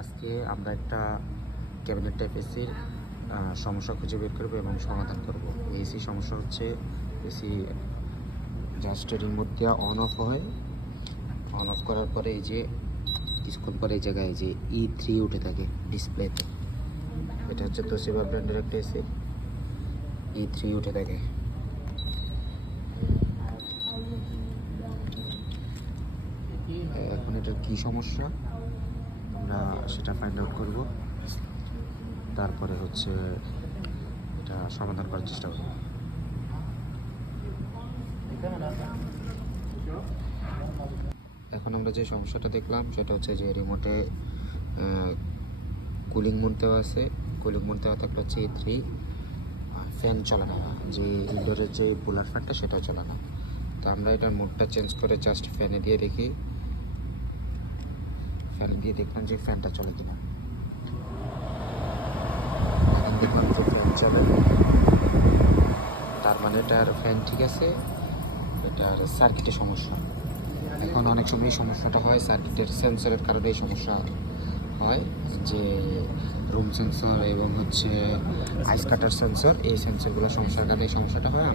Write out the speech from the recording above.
আজকে আমরা একটা ক্যাবিনেট টাইপ এসির সমস্যা খুঁজে বের করবো এবং সমাধান করব। এসি সমস্যা হচ্ছে এসি জাস্ট রিমোট দেওয়া অন অফ হয়, অন অফ করার পরে এই যে কিছুক্ষণ পরে এই জায়গায় যে E3 উঠে থাকে ডিসপ্লেতে। এটা হচ্ছে তোশিবা ব্র্যান্ডের একটা এসি, E3 উঠে থাকে। এখন এটার কী সমস্যা আমরা সেটা ফাইন্ড আউট করব, তারপরে হচ্ছে এটা সমাধান করার চেষ্টা করব। এখন আমরা যে সমস্যাটা দেখলাম সেটা হচ্ছে যে রিমোটে কুলিং মোড দেওয়া আছে, কুলিং মোড দেওয়া থাকলে হচ্ছে E3, ফ্যান চলে না, যে ইনডোরের যে কুলার ফ্যানটা সেটাও চলে না। তো আমরা এটার মোডটা চেঞ্জ করে জাস্ট ফ্যানে দিয়ে দেখি, ফ্যানে দিয়ে দেখলাম যে ফ্যানটা চলে কিনা। এখন দেখলাম যে ফ্যান চলে, তার মানে এটার ফ্যান ঠিক আছে, এটার সার্কিটের সমস্যা। এখন অনেক সময় এই সমস্যাটা হয় সার্কিটের সেন্সরের কারণে এই সমস্যা হয়, যে রুম সেন্সর এবং হচ্ছে আইস কাটার সেন্সর, এই সেন্সরগুলোর সমস্যার কারণে এই সমস্যাটা হয়।